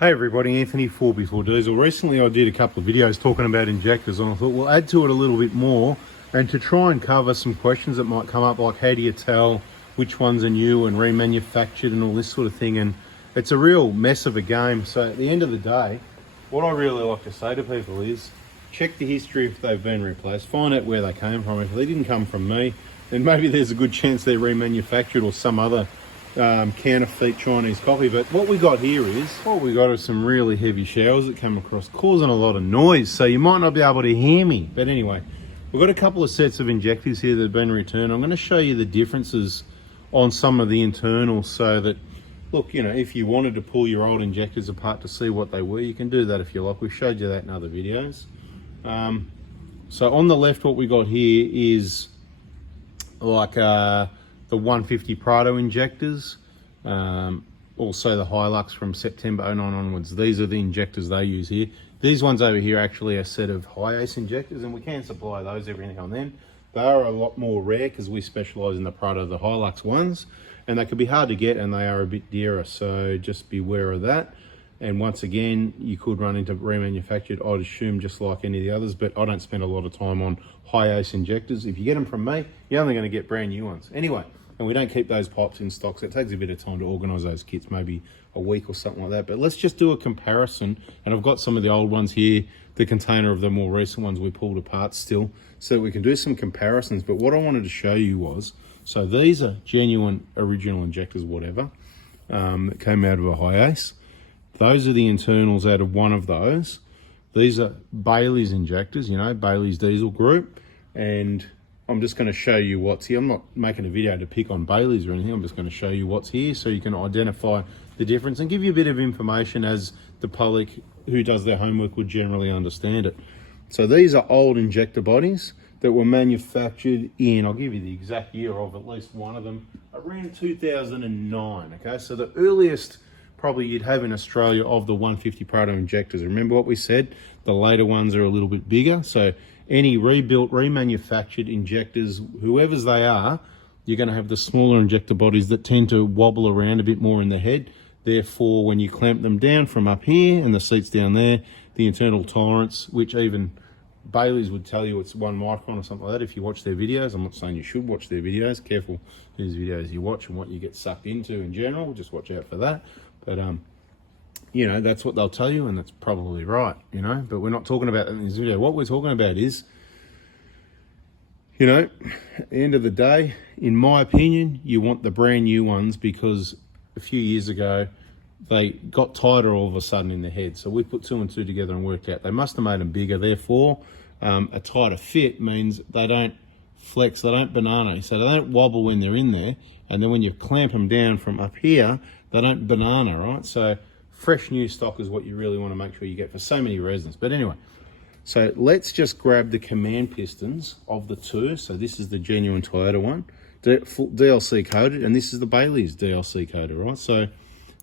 Hey everybody, Anthony 4x4 Diesel. Recently I did a couple of videos talking about injectors and I thought we'll add to it a little bit more and to try and cover some questions that might come up, like how do you tell which ones are new and remanufactured and all this sort of thing. And it's a real mess of a game. So at the end of the day, what I really like to say to people is check the history if they've been replaced, find out where they came from. If they didn't come from me, then maybe there's a good chance they're remanufactured or some other counterfeit Chinese coffee. But what we got here is some really heavy showers that came across, causing a lot of noise, so you might not be able to hear me. But anyway, we've got a couple of sets of injectors here that have been returned. I'm going to show you the differences on some of the internals, so that, look, you know, if you wanted to pull your old injectors apart to see what they were, you can do that if you like. We've showed you that in other videos. So on the left, what we got here is like the 150 Prado injectors, also the Hilux from September 09 onwards. These are the injectors they use here. These ones over here are actually a set of high ace injectors, and we can supply those every now and then. They are a lot more rare because we specialise in the Prado, the Hilux ones, and they can be hard to get and they are a bit dearer, so just beware of that. And once again, you could run into remanufactured, I'd assume, just like any of the others, but I don't spend a lot of time on high ace injectors. If you get them from me, you're only going to get brand new ones. Anyway, and we don't keep those pipes in stock, so it takes a bit of time to organise those kits, maybe a week or something like that. But let's just do a comparison, and I've got some of the old ones here, the container of the more recent ones we pulled apart still, so we can do some comparisons. But what I wanted to show you was, so these are genuine original injectors, whatever, that came out of a high ace. Those are the internals out of one of those. These are Bailey's injectors, you know, Bailey's diesel group. And I'm just going to show you what's here. I'm not making a video to pick on Bailey's or anything. I'm just going to show you what's here so you can identify the difference and give you a bit of information as the public who does their homework would generally understand it. So these are old injector bodies that were manufactured in, I'll give you the exact year of at least one of them, around 2009. Okay, so the earliest probably you'd have in Australia of the 150 Prado injectors. Remember what we said? The later ones are a little bit bigger. So any rebuilt, remanufactured injectors, whoever's they are, you're going to have the smaller injector bodies that tend to wobble around a bit more in the head. Therefore, when you clamp them down from up here and the seats down there, the internal tolerance, which even Bailey's would tell you it's 1 micron or something like that if you watch their videos. I'm not saying you should watch their videos. Careful whose videos you watch and what you get sucked into in general. Just watch out for that. But, you know, that's what they'll tell you, and that's probably right, you know. But we're not talking about that in this video. What we're talking about is, you know, at the end of the day, in my opinion, you want the brand new ones, because a few years ago, they got tighter all of a sudden in the head. So we put 2 and 2 together and worked out they must have made them bigger. Therefore, a tighter fit means they don't flex, they don't banana, so they don't wobble when they're in there. And then when you clamp them down from up here, they don't banana, right? So fresh new stock is what you really want to make sure you get for so many reasons. But anyway, so let's just grab the command pistons of the two. So this is the genuine Toyota one, full DLC coded, and this is the Bailey's DLC coded, right? So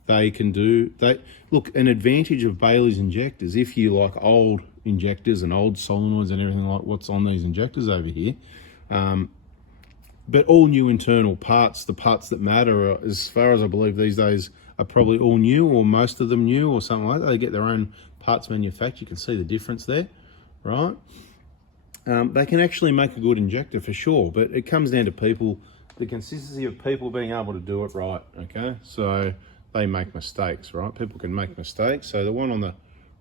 they can do, look, an advantage of Bailey's injectors, if you like old injectors and old solenoids and everything like what's on these injectors over here, but all new internal parts, the parts that matter, are, as far as I believe these days, are probably all new, or most of them new, or something like that. They get their own parts manufactured. You can see the difference there, right? They can actually make a good injector for sure, but it comes down to people, the consistency of people being able to do it right, okay? So they make mistakes, right? People can make mistakes. So the one on the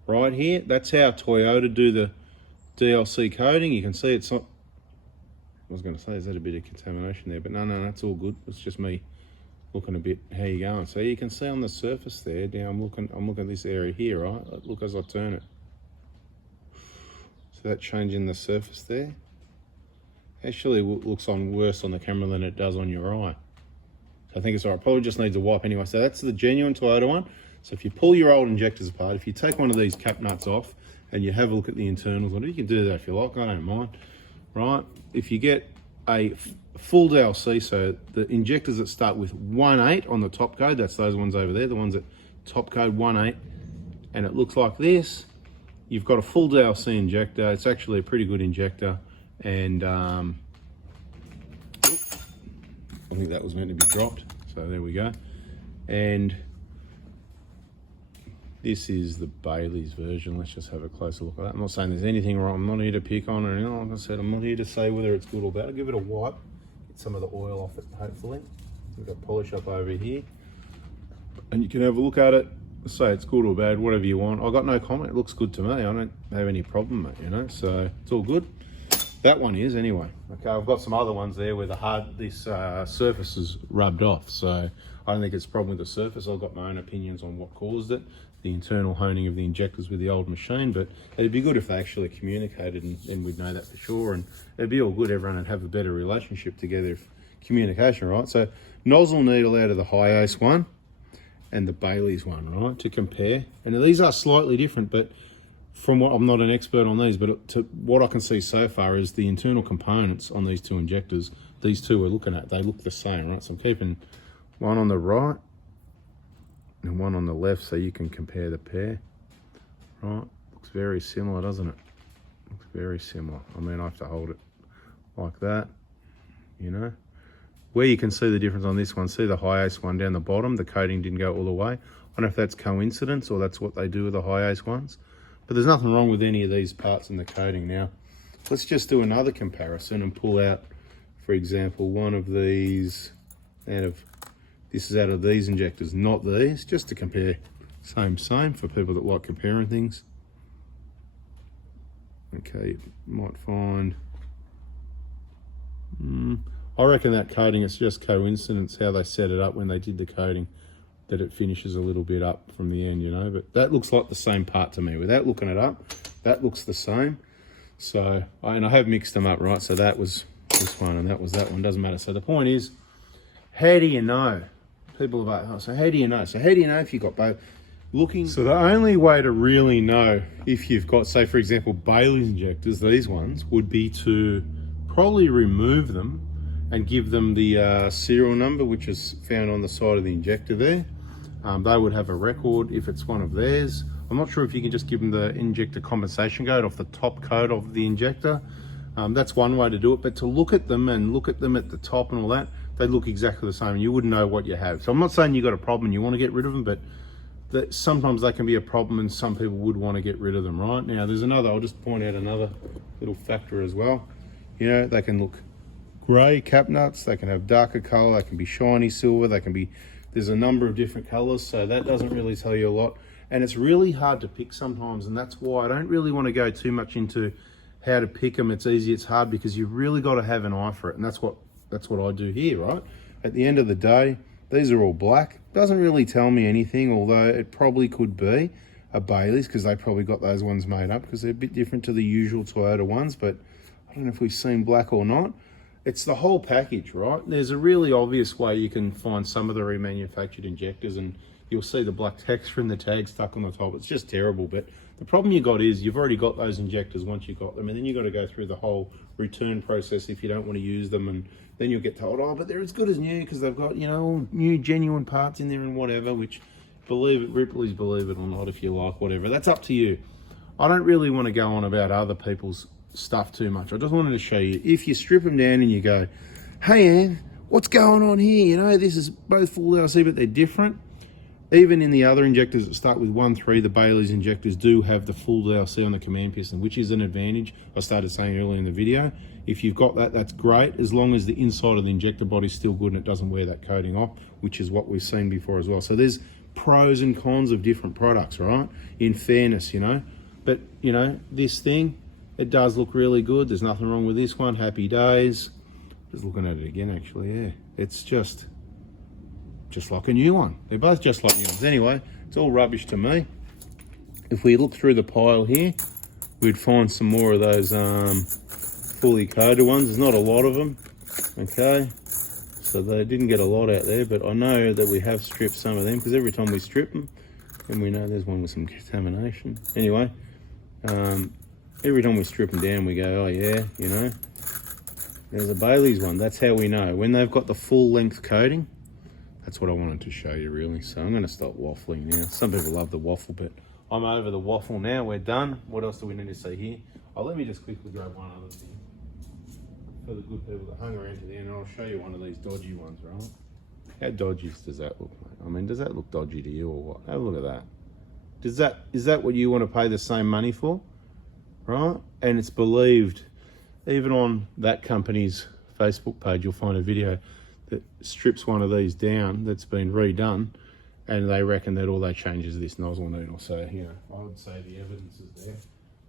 right here, that's how Toyota do the DLC coding. You can see it's not, I was going to say, is that a bit of contamination there? But no, that's all good. It's just me looking a bit, how you going? So you can see on the surface there, now I'm looking at this area here, right? Look as I turn it. So that changing the surface there actually looks on worse on the camera than it does on your eye. So I think it's all right. Probably just needs a wipe anyway. So that's the genuine Toyota one. So if you pull your old injectors apart, if you take one of these cap nuts off and you have a look at the internals, you can do that if you like, I don't mind, right? If you get a full DLC, so the injectors that start with 1.8 on the top code, that's those ones over there, the ones that top code 1.8, and it looks like this, you've got a full DLC injector. It's actually a pretty good injector, and I think that was meant to be dropped, so there we go. And This is the Bailey's version. Let's just have a closer look at that. I'm not saying there's anything wrong. I'm not here to pick on or anything. Like I said, I'm not here to say whether it's good or bad. I'll give it a wipe, get some of the oil off it, hopefully. We've got polish up over here. And you can have a look at it, say it's good or bad, whatever you want. I've got no comment. It looks good to me. I don't have any problem, mate, you know, so it's all good. That one is anyway. Okay, I've got some other ones there where this surface is rubbed off, so I don't think it's a problem with the surface. I've got my own opinions on what caused it, the internal honing of the injectors with the old machine, but it'd be good if they actually communicated, and then we'd know that for sure, and it'd be all good. Everyone would have a better relationship together if communication, right? So nozzle needle out of the Hyos one and the Bailey's one, right, to compare. And these are slightly different, but from what, I'm not an expert on these, but to what I can see so far is the internal components on these two injectors, these two we're looking at, they look the same, right? So I'm keeping one on the right and one on the left so you can compare the pair, right? Looks very similar, doesn't it? Looks very similar. I mean, I have to hold it like that, you know? Where you can see the difference on this one, see the Hyos one down the bottom, the coating didn't go all the way. I don't know if that's coincidence or that's what they do with the Hyos ones, but there's nothing wrong with any of these parts in the coating. Now, let's just do another comparison and pull out, for example, one of these this is out of these injectors, not these, just to compare same for people that like comparing things. Okay, you might find, I reckon that coating, it's just coincidence how they set it up when they did the coating, that it finishes a little bit up from the end, you know, but that looks like the same part to me. Without looking it up, that looks the same. So, and I have mixed them up, right? So that was this one and that was that one, doesn't matter. So the point is, how do you know? People have asked, so how do you know? So how do you know if you've got both? So the only way to really know if you've got, say for example, Bailey's injectors, these ones, would be to probably remove them and give them the serial number, which is found on the side of the injector there. They would have a record if it's one of theirs. I'm not sure if you can just give them the injector compensation code off the top code of the injector. That's one way to do it, but to look at them and look at them at the top and all that, they look exactly the same and you wouldn't know what you have. So I'm not saying you've got a problem and you want to get rid of them, but sometimes they can be a problem and some people would want to get rid of them, right? Now there's another, I'll just point out another little factor as well. You know, they can look grey cap nuts, they can have darker color, they can be shiny silver, they can be, there's a number of different colors, so that doesn't really tell you a lot. And it's really hard to pick sometimes, and that's why I don't really want to go too much into how to pick them. It's easy, it's hard, because you've really got to have an eye for it, and that's what I do here, right? At the end of the day, these are all black. Doesn't really tell me anything, although it probably could be a Bailey's, because they probably got those ones made up, because they're a bit different to the usual Toyota ones, but I don't know if we've seen black or not. It's the whole package, right? There's a really obvious way you can find some of the remanufactured injectors and you'll see the black text from the tag stuck on the top. It's just terrible, but the problem you got is you've already got those injectors once you got them, and then you got to go through the whole return process if you don't want to use them, and then you'll get told, oh, but they're as good as new because they've got, you know, new genuine parts in there and whatever, which, believe it, Ripley's believe it or not, if you like, whatever. That's up to you. I don't really want to go on about other people's stuff too much. I just wanted to show you, if you strip them down and you go, hey Ann, what's going on here? You know, this is both full DLC, but they're different. Even in the other injectors that start with 1.3, the Bailey's injectors do have the full DLC on the command piston, which is an advantage. I started saying earlier in the video, if you've got that, that's great, as long as the inside of the injector body is still good and it doesn't wear that coating off, which is what we've seen before as well. So there's pros and cons of different products, right? In fairness, you know. But, you know, this thing, it does look really good. There's nothing wrong with this one. Happy days. Just looking at it again, actually, yeah. It's just like a new one. They're both just like new ones. Anyway, it's all rubbish to me. If we look through the pile here, we'd find some more of those fully coated ones. There's not a lot of them, okay? So they didn't get a lot out there, but I know that we have stripped some of them, because every time we strip them, and we know there's one with some contamination. Anyway, every time we strip them down, we go, oh yeah, you know, there's a Bailey's one. That's how we know. When they've got the full length coating, that's what I wanted to show you, really. So I'm going to stop waffling now. Some people love the waffle, but I'm over the waffle now. We're done. What else do we need to say here? Oh, let me just quickly grab one other thing for the good people that hung around to the end, and I'll show you one of these dodgy ones, right? How dodgy does that look, mate? I mean, does that look dodgy to you or what? Have a look at that. is that what you want to pay the same money for? Right? And it's believed, even on that company's Facebook page, you'll find a video that strips one of these down that's been redone, and they reckon that all they change is this nozzle needle. So, you know, I would say the evidence is there.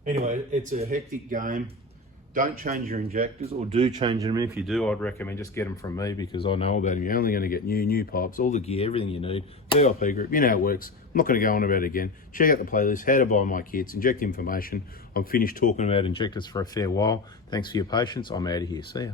Anyway, it's a hectic game. Don't change your injectors, or do change them. If you do, I'd recommend just get them from me, because I know about them. You're only going to get new pipes, all the gear, everything you need, VIP group, you know how it works. I'm not going to go on about it again. Check out the playlist, how to buy my kits, inject information. I'm finished talking about injectors for a fair while. Thanks for your patience. I'm out of here. See ya.